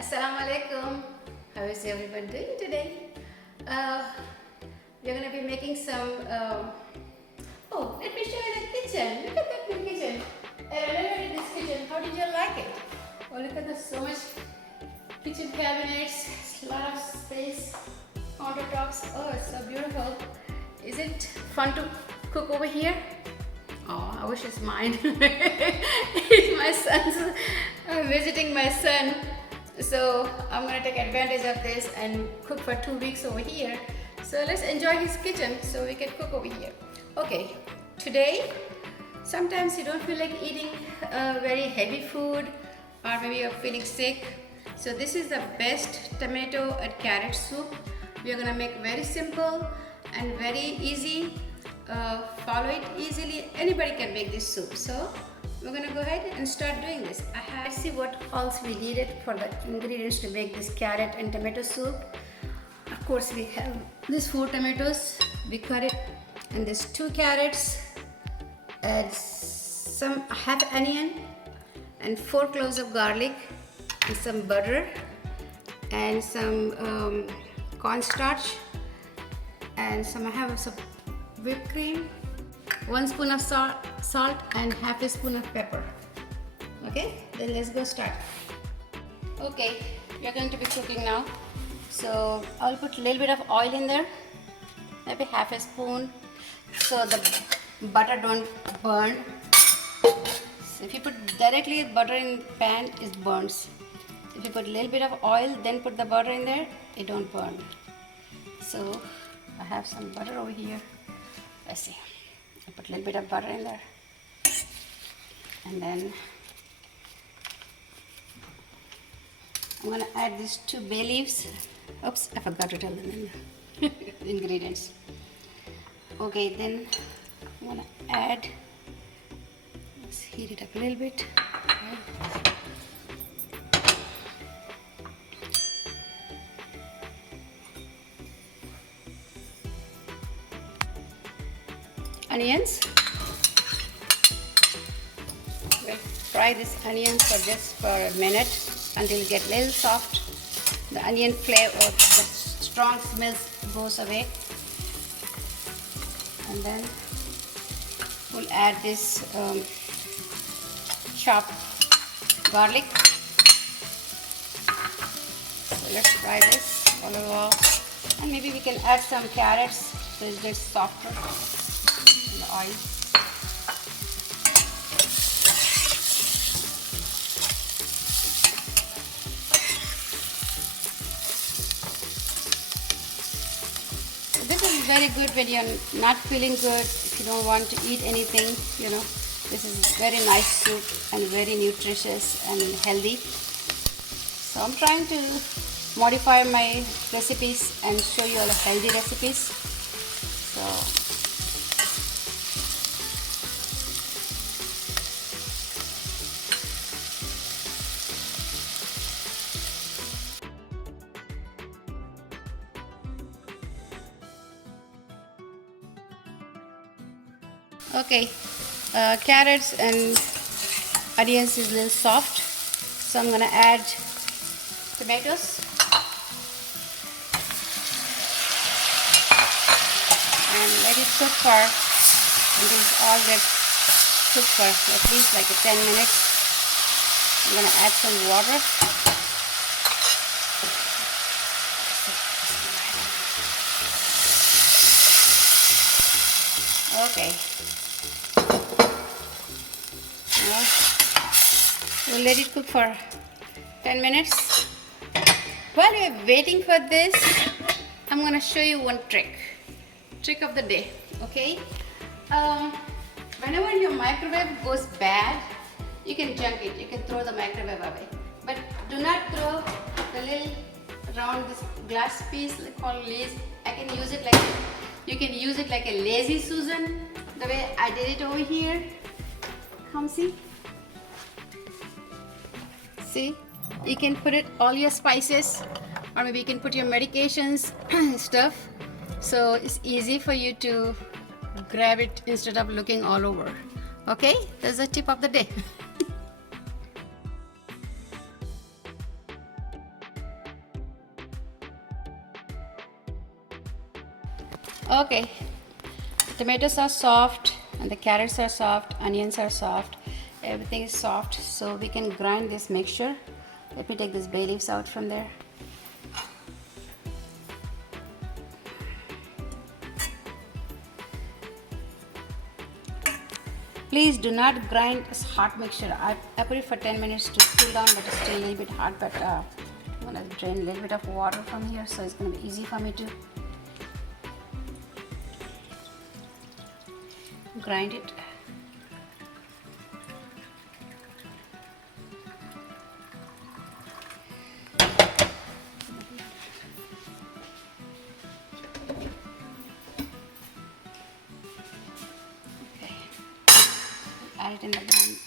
Assalamu alaikum. How is everyone doing today? We're gonna be making some. Oh, let me show you the kitchen. Look at that big kitchen. I renovated this kitchen. How did you like it? Oh, look at this, so much kitchen cabinets, a lot of space, countertops. Oh, it's so beautiful. Is it fun to cook over here? Oh, I wish it's mine. It's my son's. I'm visiting my son, so I'm gonna take advantage of this and cook for 2 weeks over here. So let's enjoy his kitchen so we can cook over here. Okay, today sometimes you don't feel like eating very heavy food, or maybe you're feeling sick. So this is the best tomato and carrot soup. We are gonna make very simple and very easy. Follow it easily. Anybody can make this soup. So we're gonna go ahead and start doing this. I see what else we needed for the ingredients to make this carrot and tomato soup. Of course, we have these 4 tomatoes. We cut it, and there's 2 carrots, and some half onion, and 4 cloves of garlic, and some butter, and some cornstarch, and I have some whipped cream, 1 spoon of salt and half a spoon of pepper. Okay, then let's go start. Okay, we are going to be cooking now. So I'll put a little bit of oil in there, maybe half a spoon, so the butter don't burn. So if you put directly butter in the pan, it burns. If you put a little bit of oil, then put the butter in there, it don't burn. So I have some butter over here. Let's see. I put a little bit of butter in there, and then I'm gonna add these 2 bay leaves. Oops, I forgot to tell them in the ingredients. Okay, then I'm gonna add. Let's heat it up a little bit. Onions. We'll fry this onions for a minute until it gets a little soft. The onion flavor or the strong smell goes away, and then we'll add this chopped garlic. So let's fry this all over, and maybe we can add some carrots so it gets softer. Oil. This is very good when you're not feeling good, if you don't want to eat anything, you know. This is very nice soup and very nutritious and healthy. So I'm trying to modify my recipes and show you all the healthy recipes. So okay, carrots and onions is a little soft, so I'm gonna add tomatoes and let it cook for until it all gets cooked for at least like 10 minutes. I'm gonna add some water. Okay. We'll let it cook for 10 minutes. While you're waiting for this, I'm gonna show you one trick of the day. Okay, whenever your microwave goes bad, you can junk it, you can throw the microwave away, but do not throw the little round this glass piece called lazy. You can use it like a lazy Susan, the way I did it over here. Come see, you can put it all your spices, or maybe you can put your medications stuff, so it's easy for you to grab it instead of looking all over. Okay, that's the tip of the day. Okay, tomatoes are soft and the carrots are soft, onions are soft, everything is soft, so we can grind this mixture. Let me take this bay leaves out from there. Please do not grind this hot mixture. I put it for 10 minutes to cool down, but it's still a little bit hot. But I'm gonna drain a little bit of water from here, so it's gonna be easy for me to grind it. Okay, add it in the ground.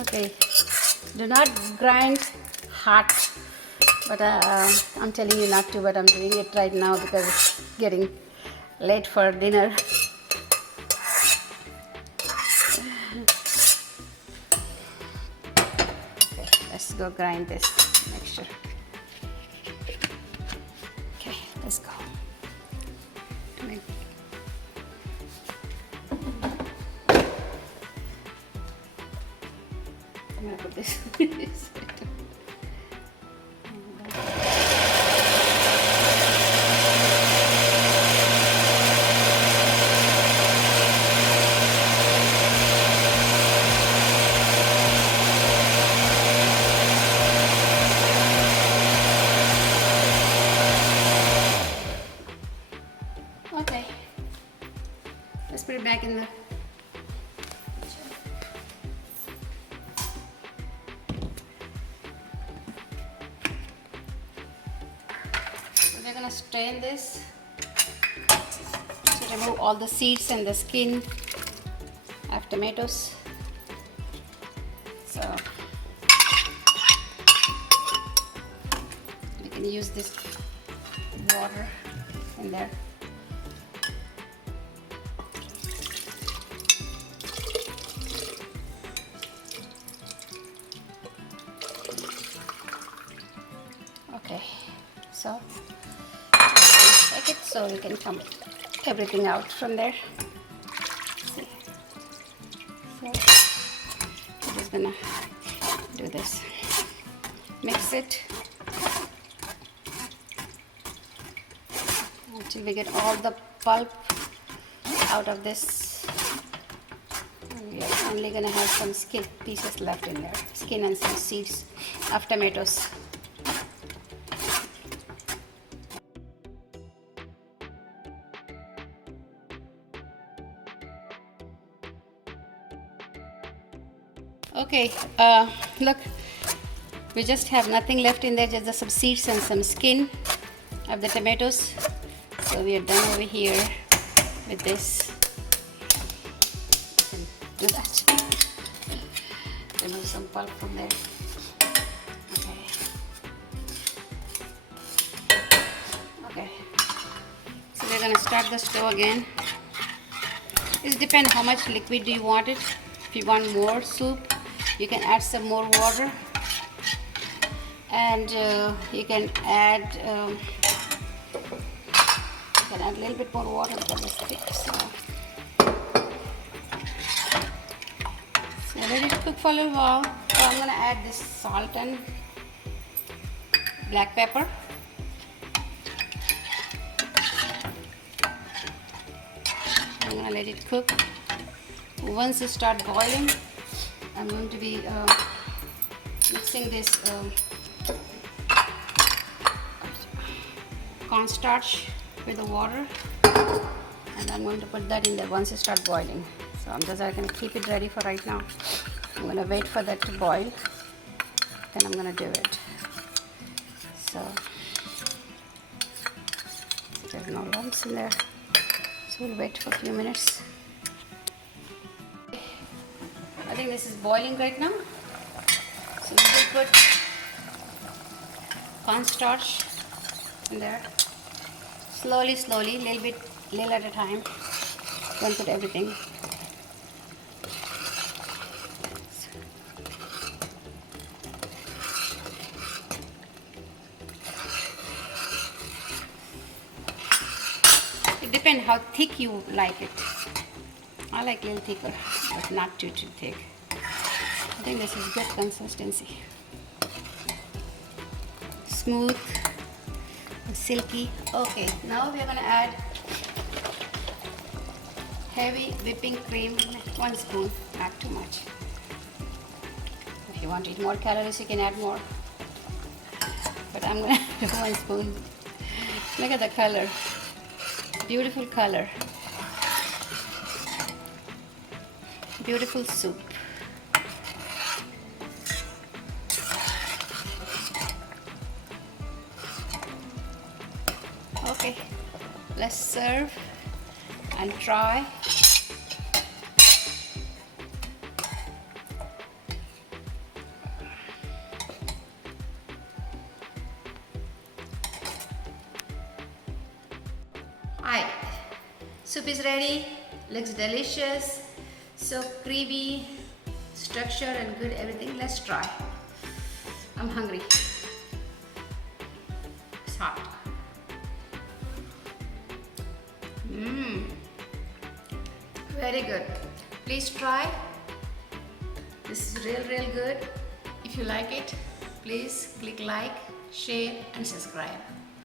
Okay, do not grind hot, but I'm telling you not to, but I'm doing it right now because it's getting late for dinner. Okay, let's go grind this mixture. Okay, let's go. I'm gonna put this. Okay, let's put it back in the. We're gonna strain this to remove all the seeds and the skin of tomatoes. So we can use this water in there. Okay, so take it so you can come everything out from there. See. So I'm just gonna do this. Mix it until we get all the pulp out of this. And we are only gonna have some skin pieces left in there, skin and some seeds of tomatoes. Okay, look, we just have nothing left in there, just some seeds and some skin of the tomatoes. So we are done over here with this. Do that. Remove some pulp from there. Okay. Okay. So we're gonna start the stove again. It depends how much liquid do you want it. If you want more soup, you can add some more water, and you can add a little bit more water because it's thick. So let it cook for a little while. So I'm gonna add this salt and black pepper. I'm gonna let it cook. Once it starts boiling, I'm going to be mixing this cornstarch with the water, and I'm going to put that in there once it starts boiling. So I'm just going to keep it ready for right now. I'm going to wait for that to boil, then I'm going to do it. So there's no lumps in there, so we'll wait for a few minutes. I think this is boiling right now. So we will put cornstarch in there. Slowly, little at a time. Don't put everything. depends how thick you like it. I like a little thicker, but not too thick. I think this is good consistency. Smooth, silky. Okay, now we're gonna add heavy whipping cream, 1 spoon, not too much. If you want to eat more calories, you can add more. But I'm gonna do 1 spoon. Look at the color. Beautiful color. Beautiful soup. Okay, let's serve and try. Alright, soup is ready. Looks delicious, so creamy, structure and good everything. Let's try. I'm hungry. It's hot. Very good. Please try. This is real good. If you like it, please click like, share and subscribe.